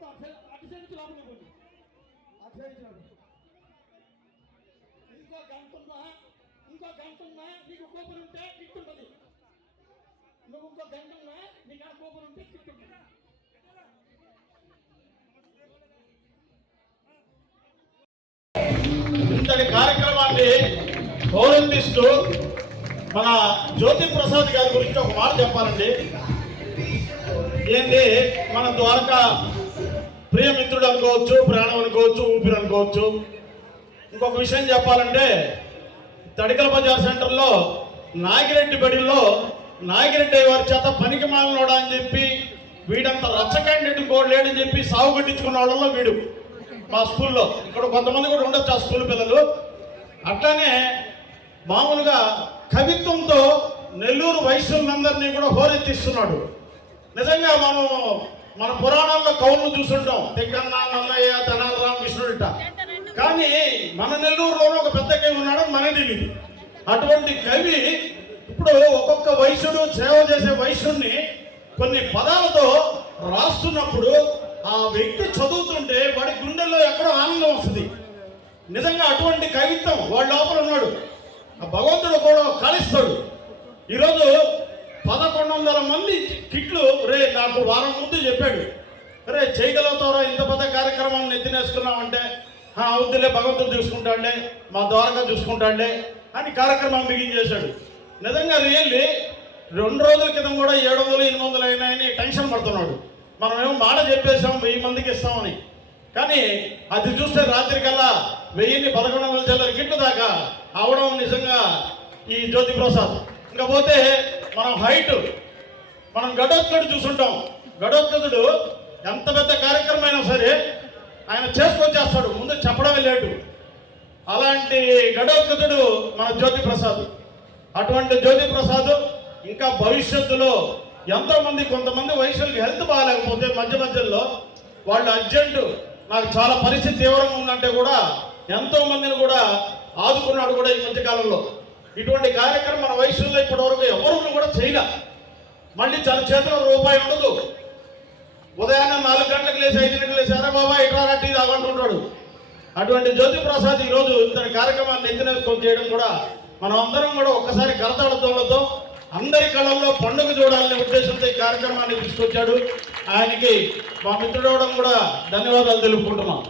అటు సైడ్ నుంచి అటు ఇంకో గంట ఉన్నా ఇంకో గంట ఉన్నా నీకు కోపం ఉంటే కిట్ ఉంటుంది నువ్వు ఇంకో గంట ఉన్నా నీకు ఆ కోపం ఉంటే కిట్ ఉంటుంది ఇంతటి కార్యక్రమాన్ని హోరెందిస్తూ మన జ్యోతి ప్రసాద్ గారి గురించి ఒక మాట చెప్పాలండి. ఏంటి మన ద్వారకా ప్రియమిత్రుడు అనుకోవచ్చు ప్రాణం అనుకోవచ్చు ఊపిరి అనుకోవచ్చు. ఇంకొక విషయం చెప్పాలంటే తడికల బజార్ సెంటర్లో నాగిరెడ్డి బడిలో నాగిరెడ్డి వారి చేత పనికి మాలనోడా అని చెప్పి వీడంత రచ్చకండి ఇంకోటి లేడని చెప్పి సాగు కట్టించుకున్న వాళ్ళలో వీడు. మా స్కూల్లో. ఇక్కడ కొంతమంది కూడా ఉండొచ్చు ఆ స్కూల్ పిల్లలు. అట్లానే మామూలుగా కవిత్వంతో నెల్లూరు వైశ్యులందరినీ కూడా హోరెత్తిస్తున్నాడు. నిజంగా మనం మన పురాణాల్లో కవులను చూసుంటాం తెగ్గన్న నన్నయ్య తెనాల రామకృష్ణుడిట కానీ మన నెల్లూరులోనే ఒక పెద్ద కవి ఉన్నాడు మనకి తెలియదు అటువంటి కవి ఇప్పుడు ఒక్కొక్క వైశ్యుడు సేవ చేసే వైశ్యుడిని కొన్ని పదాలతో రాస్తున్నప్పుడు ఆ వ్యక్తి చదువుతుంటే వాడి గుండెల్లో ఎక్కడో ఆనందం వస్తుంది. నిజంగా అటువంటి కవిత్వం వాడి లోపల ఉన్నాడు. ఆ భగవంతుడు కూడా కలిస్తాడు. ఈరోజు వందల మంది కిట్లు రే నాకు వారం ముందు చెప్పాడు. రే చేయగలుగుతారా ఇంత పెద్ద కార్యక్రమం ఎత్తినేసుకున్నామంటే అవుద్దులే భగవంతుడు చూసుకుంటాడులే మా ద్వారకా చూసుకుంటాడులే అని కార్యక్రమం బిగించేశాడు నిజంగా రియల్లీ రెండు రోజుల క్రితం కూడా ఏడు వందలు ఎనిమిది వందలు అయినాయని టెన్షన్ పడుతున్నాడు. మనం ఏమో మాట చెప్పేసాం వెయ్యి మందికి ఇస్తామని. కానీ అది చూస్తే రాత్రి కల్లా పదకొండు వందల చిల్లర కిట్లు దాకా అవడం నిజంగా ఈ జ్యోతి ప్రసాద్ ఇంకా పోతే మనం హైట్ మనం గడోత్కడు చూసుంటాం. గడోత్కదుడు ఎంత పెద్ద కార్యక్రమం అయినా సరే ఆయన చేసుకొచ్చేస్తాడు ముందు చెప్పడమే లేటు. అలాంటి గడోత్కదుడు మన జ్యోతి ప్రసాద్. అటువంటి జ్యోతి ప్రసాద్ ఇంకా భవిష్యత్తులో ఎంతోమంది కొంతమంది వయసులకి హెల్త్ బాగాలేకపోతే మధ్య మధ్యలో వాళ్ళు అర్జెంటు నాకు చాలా పరిస్థితి తీవ్రంగా ఉందంటే కూడా ఎంతో మందిని కూడా ఆదుకున్నాడు కూడా ఈ మధ్య కాలంలో ఇటువంటి కార్యక్రమం మన వయసులో ఇప్పటివరకు ఎవరు కూడా చేయలే. మళ్ళీ తన చేతిలో రూపాయి ఉండదు. ఉదయాన్నే నాలుగు గంటలకు లేచి ఐదు గంటలకు లేచి అరే బాబా ఇట్లా టీ తాగంటుంటాడు. అటువంటి జ్యోతి ప్రసాద్ ఈరోజు ఇతని కార్యక్రమాన్ని ఎత్తినేసుకొని చేయడం కూడా మనం అందరం కూడా ఒక్కసారి కరతాళతోళ్ళతో అందరి కళల్లో పండుగ చూడాలనే ఉద్దేశంతో ఈ కార్యక్రమాన్ని తీసుకొచ్చాడు. ఆయనకి మా మిత్రుడవడం కూడా ధన్యవాదాలు తెలుపుకుంటున్నాం.